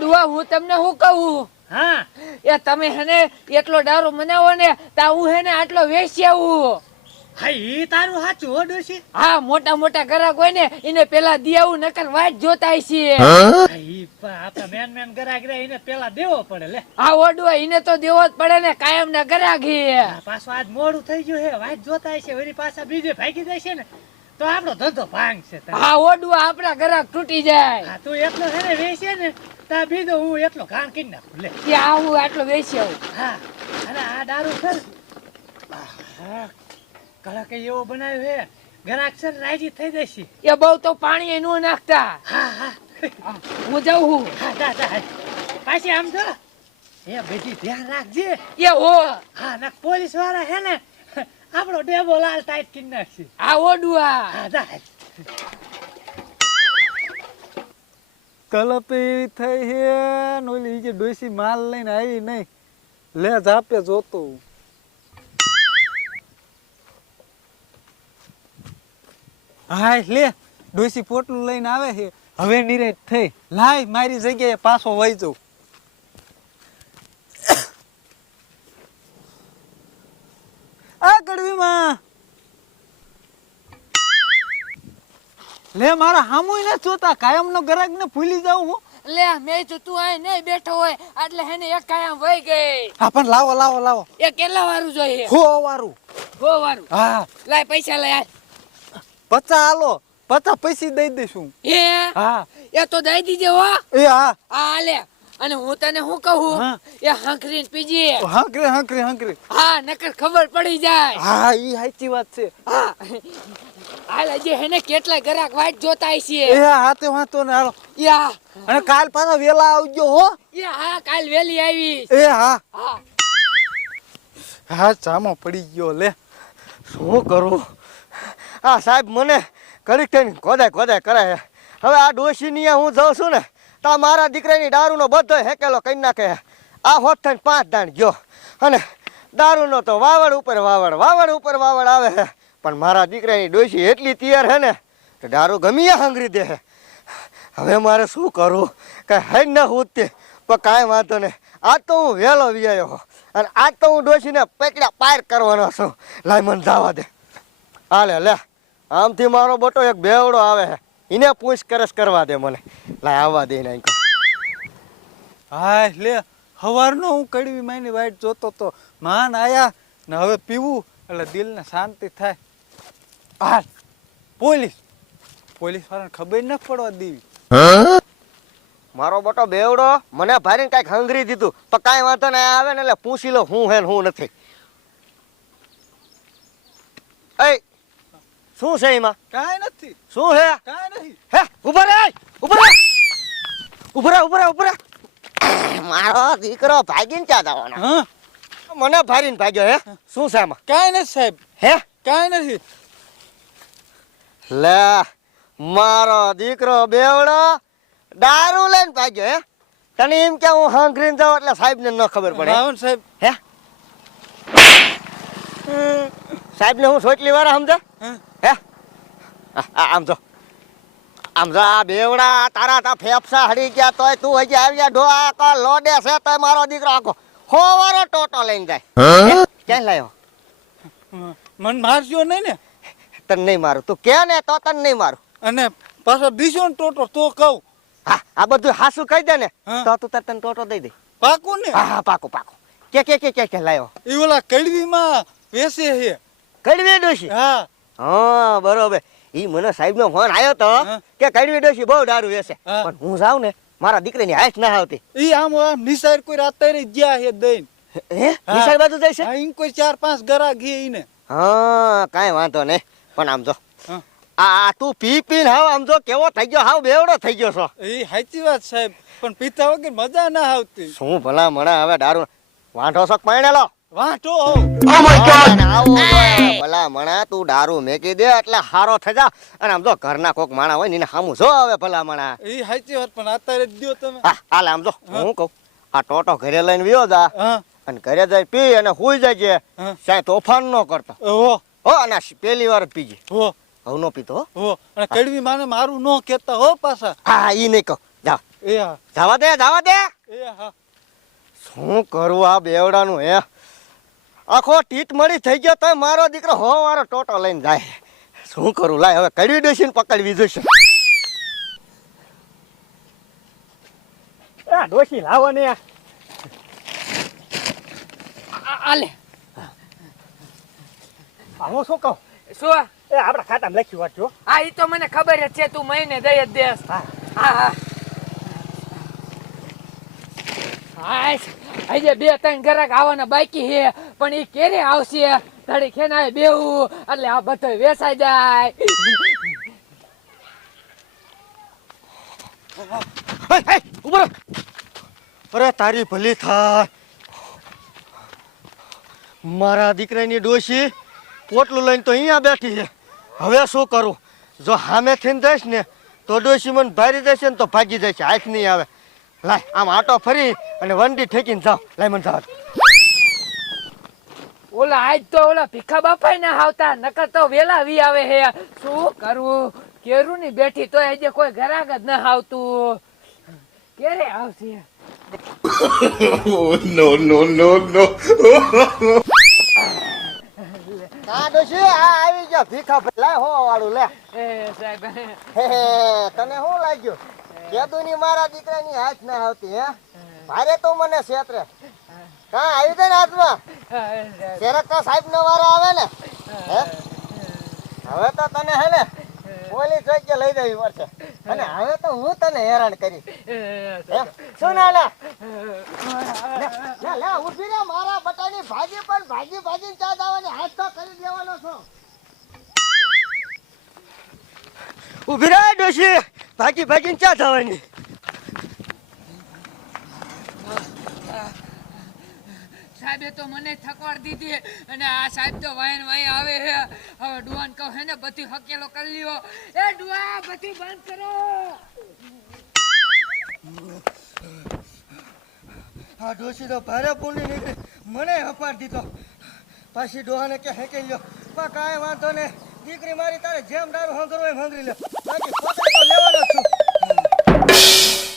તમને શું કહું? હા. એ તમે હેને એટલો દારૂ મનાવો ને તા હું હેને આટલો વેચી આવું. હા એ તારું સાચું હો ડોશી. હા મોટા મોટા ગ્રાહક હોય ને એને પેલા દી આવું નકર વાટ જોતા છે હા, આપણા મેન મેન ગરાક રે એને પેલા દેવો પડે લે. આ ઓડવા એને તો દેવો જ પડે ને કાયમ ના ગ્રાહક. હે પાછું આજ મોડું થઈ ગયું હે વાત જોતા છે વળી પાછા બીજે ભાગી જાય છે ને. તો આપણો ધંધો ભાંગ છે. હા ઓડું આપણા ગ્રાહક તૂટી જાય. હા તું એટલો છે ને વેચે ને તા બીજો હું એટલો ઘાણ કરી નાખું. લે. કે આ હું આટલો વેચી આવું. હા અને આ દારૂ સર કડક એવો બનાવ્યો હે ગરાક સર રાજી થઈ જશે. એ બહુ તો પાણી એનું નાખતા. હા હા. હા, જાઉં હું. હા જા જા પાછી આમ જો. એ બધી ધ્યાન રાખજે. એ હો. હા ના પોલીસવાળા હે ને આપણો ડેબો લાલ ટાઈટ કરી નાખશે. આ ઓડુઆ હા જા. કલપ એવી થઈ હે નોલી ઓલી જે ડોસી માલ લઈને આવી નહીં લે જાપે જોતો હાય લે ડોસી પોટલું લઈને આવે છે હવે નિરેટ થઈ. લાય મારી જગ્યાએ પાછો વહી જાઉં. કડવીમાં લે મારા હામુય ને જોતા. કાયમનો ગરાક ને ભૂલી જાઉં હું. લે મેં તો તું અહીં નહીં બેઠો હોય એટલે હેને એક કાયમ વહી ગઈ. હા પણ લાવો લાવો લાવો. એ કેટલા વારું જોઈએ. હો વારું. હો વારું. હા લાય પૈસા લઈ આય પચા હાલો પચા પૈસી દઈ દઈશું એ હા? એ તો દઈ દીજે હો. એ હા. આ લે અને હું તને શું કહું? હા. એ હાંકરી પીજી. હાંકરે હાંકરે હાંકરે. હા નકર ખબર પડી જાય. હા ઈ સાચી વાત છે. હા. હાલ હજી હેને કેટલા ગરાક વાટ જોતા એ છે હા તે વાંધો ને હાલો. યા. અને કાલ પાછો વેલા આવજો હો. એ હા કાલ વેલી આવી એ હા. હા. હા ચામો પડી ગયો લે. શું કરું? આ સાહેબ મને ઘડીક થઈને ગોદાય ગોદાય કરાય. હવે આ ડોશીની હું જાઉં છું ને તા મારા દીકરાની દારૂનો બધો હેકેલો કરી નાખે આ હોત થઈને પાંચ દાણ ગયો. અને દારૂનો તો વાવડ ઉપર વાવડ વાવડ ઉપર વાવડ આવે છે પણ મારા દીકરાની ડોસી એટલી તૈયાર છે ને કે દારૂ ગમીએ હાંગરી દે હવે મારે શું કરવું કાંઈ હૈ ન ઉઠતી પણ કાંઈ વાંધો નહીં. આજ તો હું વહેલો વિયાયો અને આજ તો હું ડોસીને પેકડા પાર કરવાનો છું. લાય મને જવા દે. હાલે, લે. આમથી મારો બટો એક બેવડો આવે છે એને પૂછ કરસ કરવા દે મને. લાય આવવા દે નહીં હા લે હવારનો હું કડવી માની વાઈટ જોતો તો માન આયા ને હવે પીવું એટલે દિલને શાંતિ થાય. હાલ પોલીસ. પોલીસ વાળાને ખબર ન પડવા દેવી. મારો બટો બેવડો મને ભારીને કાંઈક હંગરી દીધું. પણ કાંઈ વાંધો નહીં આવે ને એટલે પૂછી લો હું હે ને હું નથી એ શું છે એમાં? કાંઈ નથી. શું હે કાંઈ નહીં હે ઊભા રે ઊભા રે. ઊભા રે ઊભા રે ઊભા રે. મારો દીકરો ભાગીને ક્યાં જવાનો? હા. મને ભારીને ભાગ્યો હે? શું છે આમાં? કાંઈ નથી સાહેબ. હે? કાંઈ નથી. લે મારો દીકરો બેવડો દારૂ લઈને ભાગ્યો હે? તને એમ કે હું હંગરીને જાઉં એટલે સાહેબ ને ન ખબર પડે. રાવણ સાહેબ. હે? સાહેબ ને હું સોટલી વાર સમજા? હા. હે આમ જો. આમ જો આ બેવડા તારા તા ફેફસા હડી ગયા તોય તું હજી આવ્યા ઢોઆ કો લોડે છે તોય મારો દીકરો આખો. હોવારો ટોટો લઈને જાય. ક્યાં લાયો? મન મારજો નહીં ને? તને નહીં મારું. તું કે ને તો તને નહીં મારું. અને પાછો બીજો ને ટોટો તો કહું. હા આ બધું હાસું કહી દે ને હા. તો તું તાર તને ટોટો દઈ દે. પાકું ને? હા પાકું પાકો પાકો. કે કે કે કે કે લાયો? એ ઓલા કડવીમાં વેસે છે. કડવી ડોશી? હા. હા બરોબર. ઈ મને સાહેબ નો ફોન આવ્યો તો કે કડવી ડોશી બહુ દારૂ વેસે. પણ હું જાઉં ને મારા દીકરીની હાઈટ ના આવતી. ઈ આમ આમ નિસાર કોઈ રાતે ગયા હે દઈન. હે. નિશાળ બાજુ જાય છે? હા ઈન કોઈ ચાર પાંચ ગરા ઘી ઈને. હા કાઈ વાંધો નહીં. પણ આમ જો આ તું પી પીને હાવ આમ જો કેવો થઈ ગયો હાવ બેવડો થઈ ગયો છો. એ સાચી વાત સાહેબ પણ પીતા વગર મજા ના આવતી. શું ભલા મણા હવે દારૂ વાંઢો શોખ પાણેલો વાંટો. હોવ આવું. જોઈએ. ભલા મણા તું દારૂ મેકી દે એટલે હારો થઈ જા અને આમ જો ઘરના કોક માણા હોય ને એને સામું જો હવે ભલા મણા. એ સાચી વાત પણ અત્યારે જ દ્યો તમે. હા હાલ આમ જો હું કહું આ ટોટો ઘરે લઈને વિયો જા. અને ઘરે જઈ પી અને હુઈ જાય હા. સાહેબ તોફાન ન કરતો. ઓહો હો અને પેલી વાર પીજે. હો હવે નો પીતો હો. હો અને કડવી માને મારું ન કેતા હો પાછા. હા ઈ નહીં કહો. જા એ હા. જવા દે જવા દે. એ હા. શું કરું આ બેવડાનું હે? આખો ટીટ મળી થઈ ગયો તો મારો દીકરો હો વારો ટોટો લઈને જાય. શું કરું? લાય હવે કડવી ડોસીને પકડવી જોઈશે. ડોશી લાવો ને આલે આ હું શું કહું? શું એ આપણા ખાતામાં લખ્યું વાંચજો આ ઈ તો મને ખબર જ છે તું મહિને દઈ જ દેસ. હા. હા હા હાશ, આજે બે ત્રણ ગ્રાહક આવવાના બાકી છે, પણ એ ક્યારે આવશે? ઘડી ખેનાય બેવું એટલે આ બધો વેસાઈ જાય. તારી ભલી થાય મારા દીકરાની ડોશી પોટલું લઈને તો અહીંયા બેઠી છે. હવે શું કરું? જો સામે થઈને જઈશ ને, તો ડોશી મને ભારી જશે ને તો ભાગી જશે હાથ નહીં આવે. લાય આમ આટો ફરી અને વંડી ઠેકીને જાઓ લાય મને જાવ ઓલા આજ તો ઓલા ભીખા બાપા ના આવતા નકર તો વેલા વી આવે હે. શું કરવું કેરું? ની બેઠી તો આજે કોઈ ઘરાક જ ન આવતું ક્યારે આવશે? નો નો નો નો હા ડોશી આ આવી ગયો ભીખા લે હો વાળું લે. એ સાહેબ. તને શું લાગ્યું? કેદુની મારા દીકરાની હાથ ના આવતી હે? ભારે તો મને છેતરે કા આવી દે ને હાથમાં? ક્યારેક તો સાહેબ નો વારો આવે ને? હે હવે તો તને હે ને? પોલીસ ચોકી લઈ દેવી પડશે. અને હવે તો હું તને હેરાન કરી. શું ના લે? લે, લે ઊભી રે મારા બટાની ભાજી પણ ભાજી ભાજી ચા દાવાની હાથ તો કરી દેવાનો છો. ઊભી રે ડોશી. ભાગી ભાગીને ચા થવાની સાહેબે તો મને થકવાડ દીધી અને આ સાહેબ તો વાયન વાય આવે હે. હવે ડુવાન કહો હે ને બધી હકેલો કરી લ્યો. એ ડુઆ બધી બંધ કરો. આ ડોશી તો ભારે પૂની નીકળી મને હપાડ દીધો. પાછી ડોહાને કે હેકે લ્યો. પણ કાંઈ વાંધો ને દીકરી મારી તારે જેમ દારૂ હંગરવો એમ હંગરી લે બાકી